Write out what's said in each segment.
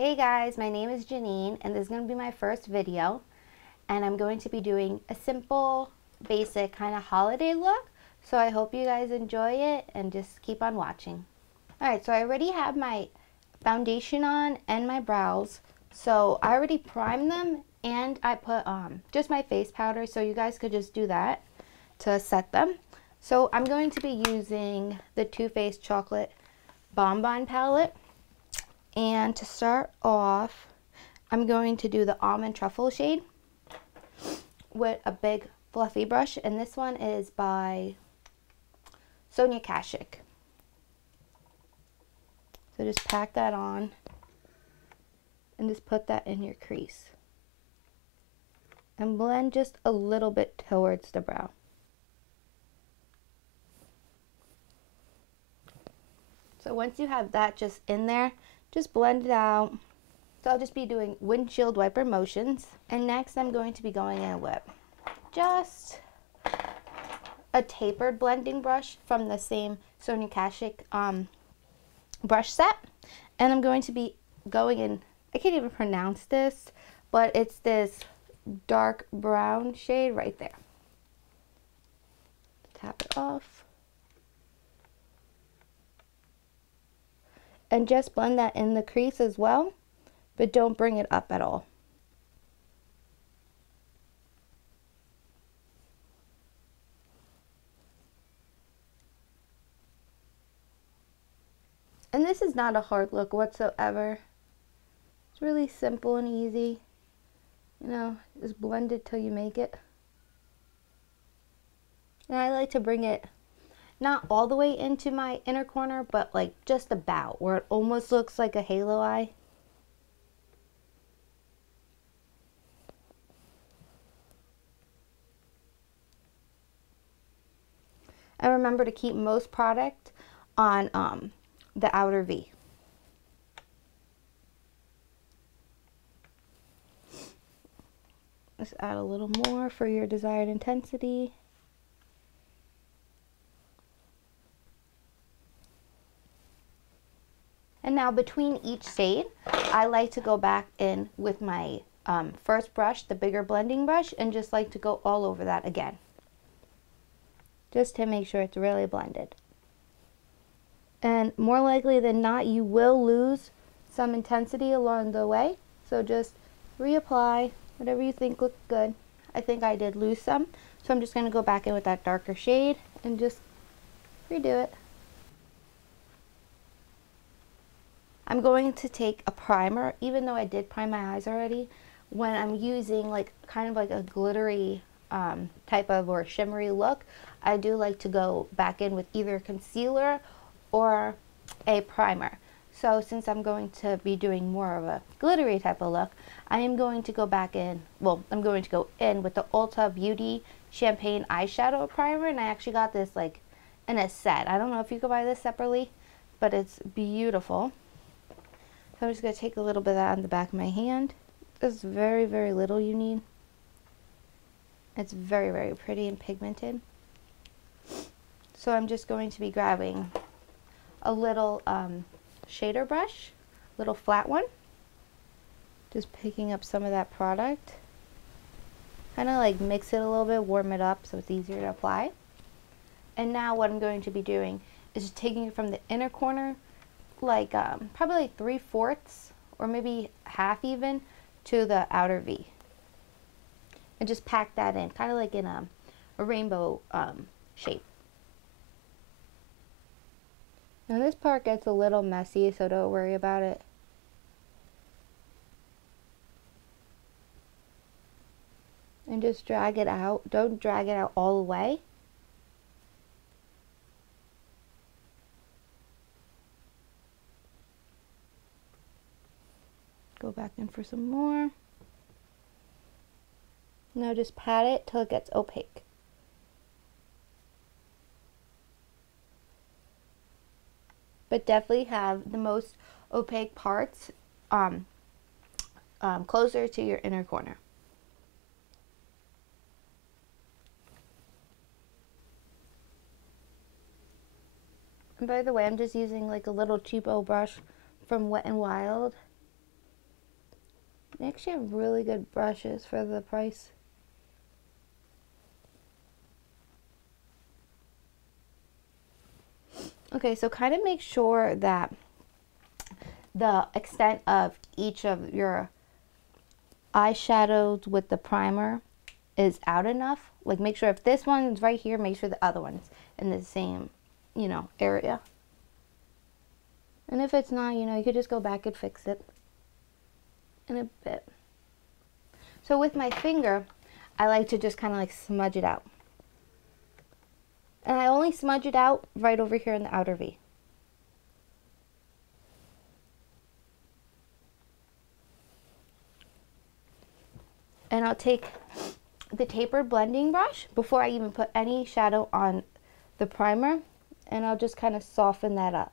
Hey guys, my name is Janine and this is going to be my first video, and I'm going to be doing a simple, basic kind of holiday look. So I hope you guys enjoy it and just keep on watching. Alright, so I already have my foundation on and my brows. So I already primed them and I put just my face powder, so you guys could just do that to set them. So I'm going to be using the Too Faced Chocolate Bonbon palette. And to start off, I'm going to do the Almond Truffle shade with a big fluffy brush, and this one is by Sonia Kashuk. So just pack that on and just put that in your crease. And blend just a little bit towards the brow. So once you have that just in there, just blend it out. So I'll just be doing windshield wiper motions. And next I'm going to be going in with just a tapered blending brush from the same Sonia Kashuk brush set. And I'm going to be going in, I can't even pronounce this, but it's this dark brown shade right there. Tap it off. And just blend that in the crease as well, but don't bring it up at all. And this is not a hard look whatsoever. It's really simple and easy. You know, just blend it till you make it. And I like to bring it not all the way into my inner corner, but like just about where it almost looks like a halo eye. And remember to keep most product on the outer V. Let's add a little more for your desired intensity. And now between each shade, I like to go back in with my first brush, the bigger blending brush, and just like to go all over that again. Just to make sure it's really blended. And more likely than not, you will lose some intensity along the way. So just reapply whatever you think looks good. I think I did lose some. So I'm just going to go back in with that darker shade and just redo it. I'm going to take a primer, even though I did prime my eyes already. When I'm using like kind of like a glittery type of or shimmery look, I do like to go back in with either concealer or a primer. So since I'm going to be doing more of a glittery type of look, I am going to go back in, well, I'm going to go in with the Ulta Beauty Champagne Eyeshadow Primer, and I actually got this like in a set. I don't know if you could buy this separately, but it's beautiful. So I'm just going to take a little bit of that on the back of my hand. It's very, very little you need. It's very, very pretty and pigmented. So I'm just going to be grabbing a little shader brush, little flat one. Just picking up some of that product. Kind of like mix it a little bit, warm it up so it's easier to apply. And now what I'm going to be doing is just taking it from the inner corner, like probably like 3/4 or maybe half even to the outer V, and just pack that in kind of like in a rainbow shape. Now this part gets a little messy, so don't worry about it. And just drag it out. Don't drag it out all the way. Go back in for some more. Now just pat it till it gets opaque. But definitely have the most opaque parts closer to your inner corner. And by the way, I'm just using like a little cheapo brush from Wet n Wild. They actually have really good brushes for the price. Okay, so kind of make sure that the extent of each of your eyeshadows with the primer is out enough. Like make sure if this one's right here, make sure the other one's in the same, you know, area. And if it's not, you know, you could just go back and fix it in a bit. So with my finger, I like to just kind of like smudge it out. And I only smudge it out right over here in the outer V. And I'll take the tapered blending brush before I even put any shadow on the primer, and I'll just kind of soften that up.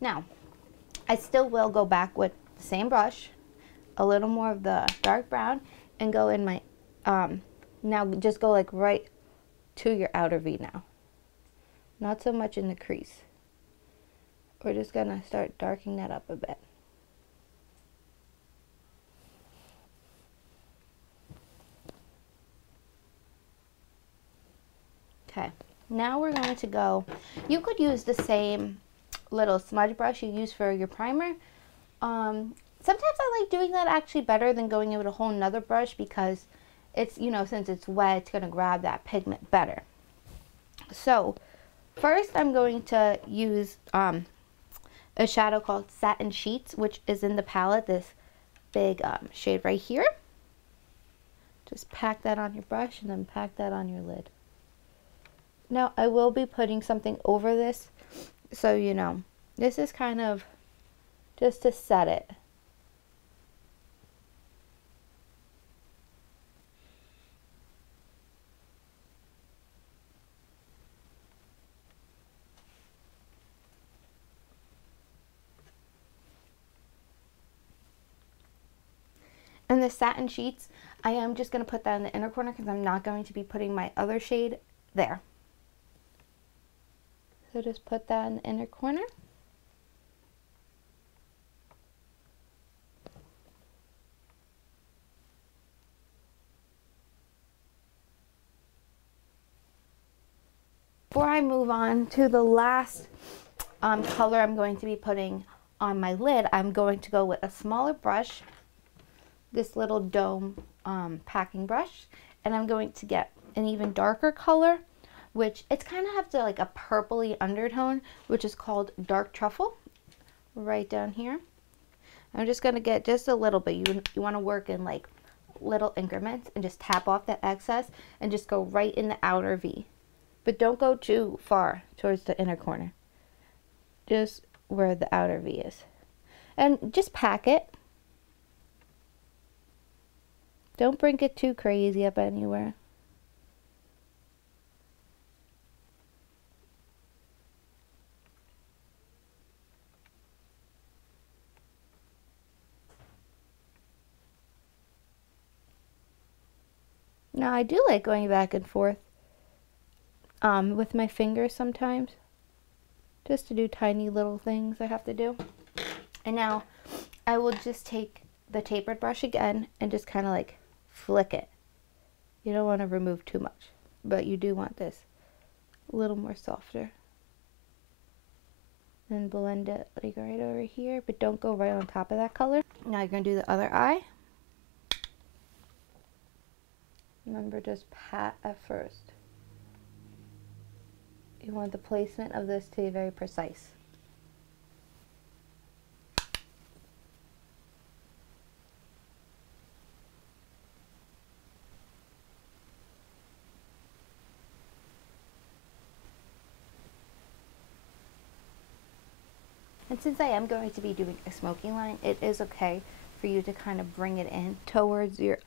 Now, I still will go back with the same brush, a little more of the dark brown, and go in my, now just go like right to your outer V now. Not so much in the crease. We're just gonna start darkening that up a bit. Okay, now we're going to go, you could use the same little smudge brush you use for your primer. Sometimes I like doing that actually better than going in with a whole nother brush, because it's, you know, since it's wet, it's going to grab that pigment better. So first I'm going to use a shadow called Satin Sheets, which is in the palette, this big shade right here. Just pack that on your brush and then pack that on your lid. Now I will be putting something over this, so you know, this is kind of just to set it. And the Satin Sheets, I am just going to put that in the inner corner because I'm not going to be putting my other shade there. So just put that in the inner corner. Before I move on to the last color I'm going to be putting on my lid, I'm going to go with a smaller brush, this little dome packing brush, and I'm going to get an even darker color, which it's kind of have to like a purpley undertone, which is called Dark Truffle, right down here. I'm just going to get just a little bit. You want to work in like little increments and just tap off that excess and just go right in the outer V. But don't go too far towards the inner corner. Just where the outer V is. And just pack it. Don't bring it too crazy up anywhere. Now I do like going back and forth with my fingers sometimes, just to do tiny little things I have to do. And now I will just take the tapered brush again and just kind of like flick it. You don't want to remove too much, but you do want this a little more softer. And blend it like right over here, but don't go right on top of that color. Now you're going to do the other eye. Remember, just pat at first. You want the placement of this to be very precise. And since I am going to be doing a smoky line, it is okay for you to kind of bring it in towards your,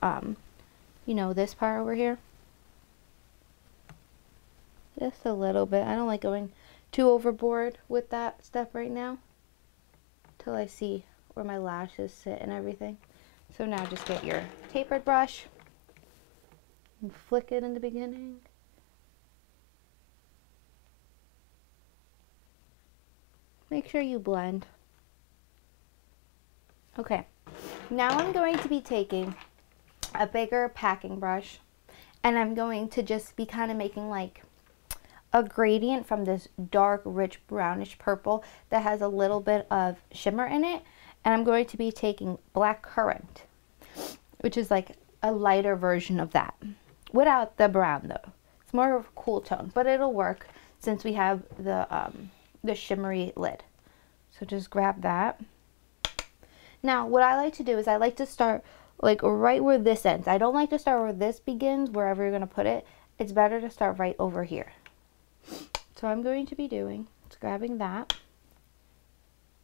you know, this part over here. Just a little bit. I don't like going too overboard with that step right now till I see where my lashes sit and everything. So now just get your tapered brush And flick it in the beginning. Make sure you blend. Okay, now I'm going to be taking a bigger packing brush, and I'm going to just be kind of making like a gradient from this dark, rich, brownish purple that has a little bit of shimmer in it. And I'm going to be taking black currant, which is like a lighter version of that, without the brown though. It's more of a cool tone, but it'll work since we have the shimmery lid. So just grab that. Now, what I like to do is I like to start like right where this ends. I don't like to start where this begins, wherever you're going to put it. It's better to start right over here. So I'm going to be doing, it's grabbing that.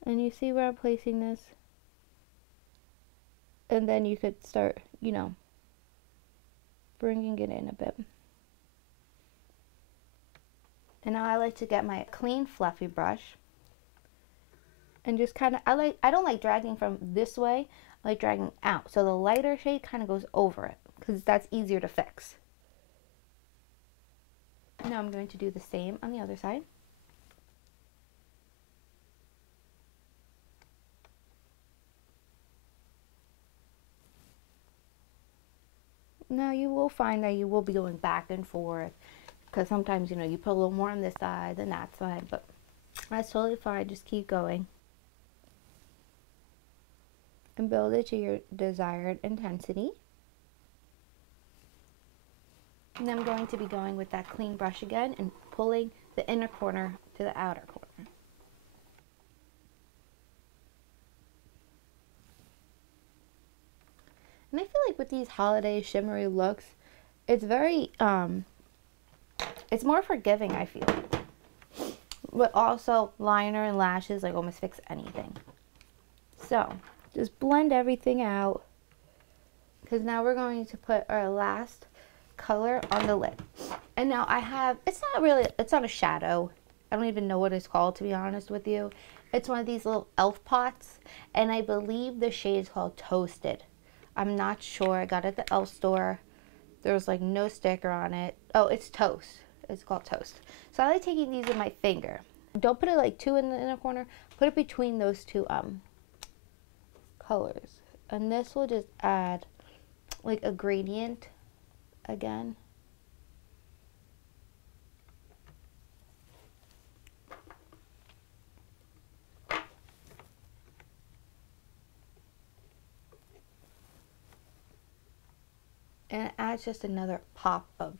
And you see where I'm placing this? And then you could start, you know, bringing it in a bit. And now I like to get my clean, fluffy brush. And just kind of, I don't like dragging from this way, I like dragging out. So the lighter shade kind of goes over it, because that's easier to fix. Now I'm going to do the same on the other side. Now you will find that you will be going back and forth, because sometimes, you know, you put a little more on this side than that side, but that's totally fine. Just keep going. And build it to your desired intensity. And then I'm going to be going with that clean brush again and pulling the inner corner to the outer corner. And I feel like with these holiday shimmery looks, it's very, it's more forgiving, I feel. But also, liner and lashes like almost fix anything. So just blend everything out, because now we're going to put our last color on the lid. And now I have, it's not a shadow. I don't even know what it's called, to be honest with you. It's one of these little elf pots, and I believe the shade is called Toasted. I'm not sure. I got it at the elf store. There was like no sticker on it. Oh, it's Toast. It's called Toast. So I like taking these in my finger. Don't put it like two in the inner corner. Put it between those two colors, and this will just add like a gradient again. And it adds just another pop of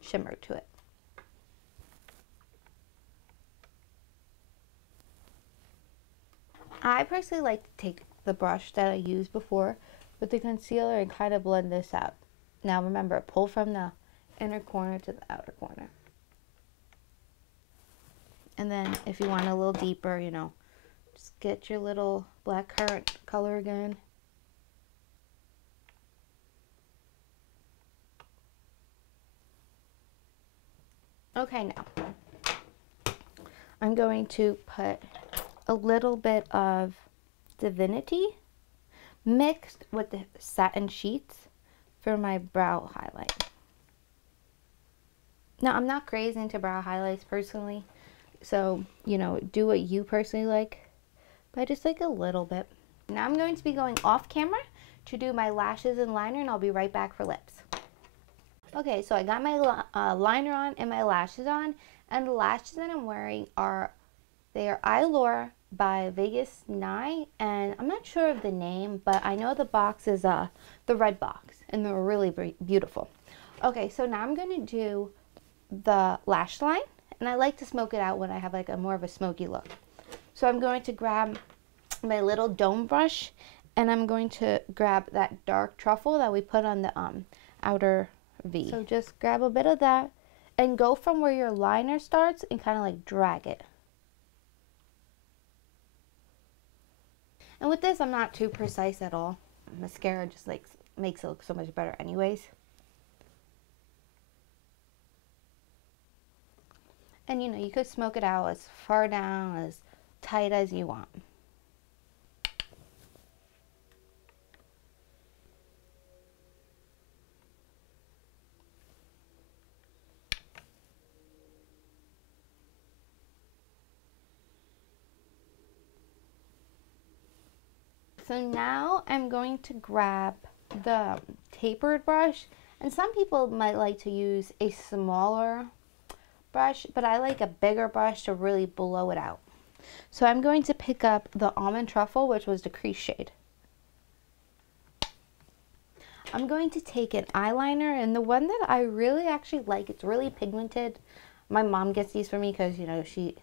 shimmer to it. I personally like to take the brush that I used before with the concealer and kind of blend this out. Now remember, pull from the inner corner to the outer corner. And then if you want a little deeper, you know, just get your little black currant color again. Okay, now I'm going to put a little bit of Divinity mixed with the satin sheets for my brow highlight. Now, I'm not crazy into brow highlights personally, so, you know, do what you personally like, but I just like a little bit. Now I'm going to be going off camera to do my lashes and liner, and I'll be right back for lips. Okay, so I got my liner on and my lashes on, and the lashes that I'm wearing are, they are Eyelure by Vegas 9, and I'm not sure of the name, but I know the box is the red box, and they're really beautiful. Okay, so now I'm going to do the lash line, and I like to smoke it out when I have like a more of a smoky look. So I'm going to grab my little dome brush, and I'm going to grab that dark truffle that we put on the outer V. So just grab a bit of that and go from where your liner starts and kind of like drag it. And with this, I'm not too precise at all. Mascara just like makes it look so much better anyways. And you know, you could smoke it out as far down, as tight as you want. So now I'm going to grab the tapered brush, and some people might like to use a smaller brush, but I like a bigger brush to really blow it out. So I'm going to pick up the Almond Truffle, which was the crease shade. I'm going to take an eyeliner, and the one that I really actually like, it's really pigmented. My mom gets these for me because, you know, she's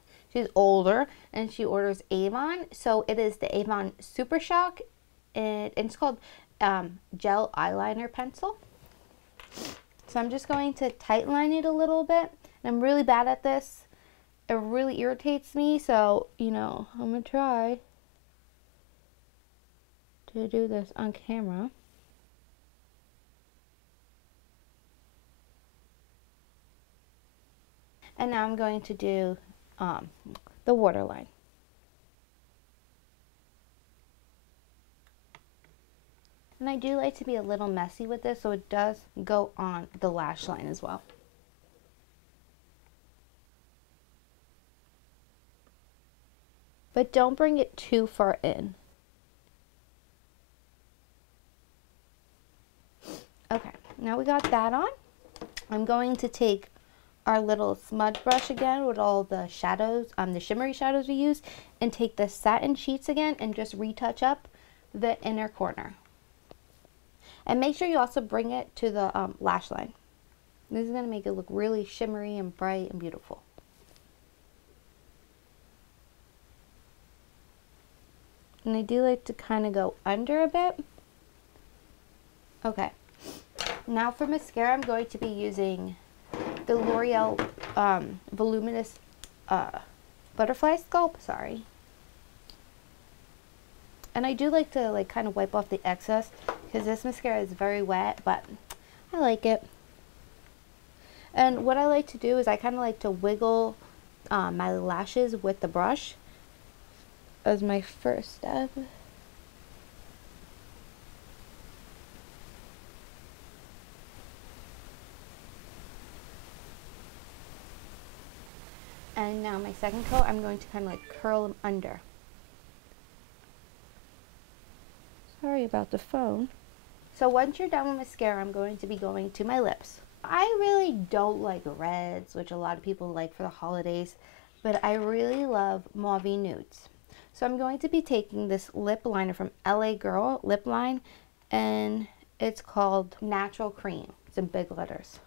older and she orders Avon. So it is the Avon Super Shock, and it's called Gel Eyeliner Pencil. So I'm just going to tight line it a little bit. And I'm really bad at this. It really irritates me. So, you know, I'm going to try to do this on camera. And now I'm going to do the waterline. And I do like to be a little messy with this, so it does go on the lash line as well. But don't bring it too far in. Okay, now we got that on. I'm going to take our little smudge brush again with all the shadows, the shimmery shadows we use, and take the satin sheets again and just retouch up the inner corner. And make sure you also bring it to the lash line. This is going to make it look really shimmery and bright and beautiful. And I do like to kind of go under a bit. Okay. Now for mascara, I'm going to be using the L'Oreal Voluminous Butterfly Sculpt, sorry. And I do like to kind of wipe off the excess because this mascara is very wet, but I like it. And what I like to do is I kind of like to wiggle my lashes with the brush as my first step. And now my second coat, I'm going to kind of like curl them under. Sorry about the phone. So once you're done with mascara, I'm going to be going to my lips. I really don't like reds, which a lot of people like for the holidays, but I really love mauve nudes. So I'm going to be taking this lip liner from LA Girl Lip Line, and it's called Natural Cream. It's in big letters.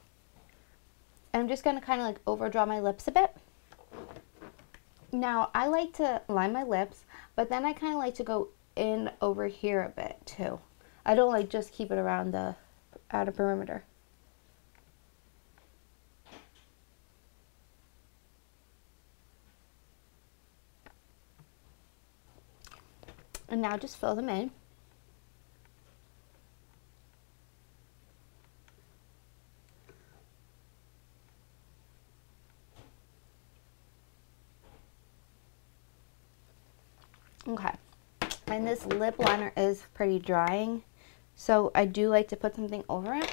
And I'm just going to kind of like overdraw my lips a bit. Now, I like to line my lips, but then I kind of like to go in over here a bit too. I don't like just keep it around the outer perimeter. And now just fill them in. Okay, and this lip liner is pretty drying, so I do like to put something over it.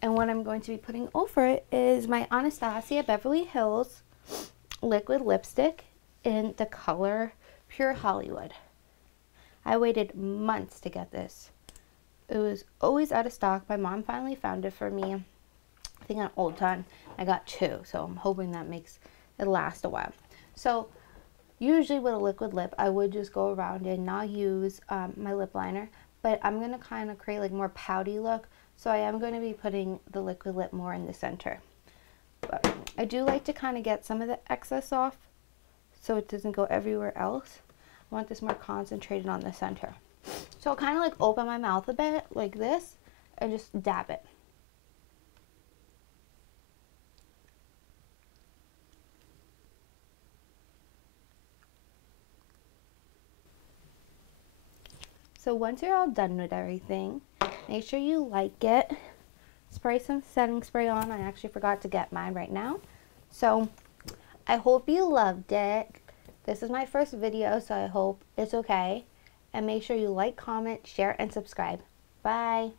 And what I'm going to be putting over it is my Anastasia Beverly Hills liquid lipstick in the color Pure Hollywood. I waited months to get this. It was always out of stock. My mom finally found it for me. I think on Old Time I got 2, so I'm hoping that makes it last a while. So usually with a liquid lip, I would just go around and not use my lip liner, but I'm going to kind of create like more pouty look, so I am going to be putting the liquid lip more in the center. But I do like to kind of get some of the excess off so it doesn't go everywhere else. I want this more concentrated on the center. So I'll kind of like open my mouth a bit like this and just dab it. So once you're all done with everything, make sure you like it. Spray some setting spray on. I actually forgot to get mine right now. So I hope you loved it. This is my first video, so I hope it's okay. And make sure you like, comment, share, and subscribe. Bye.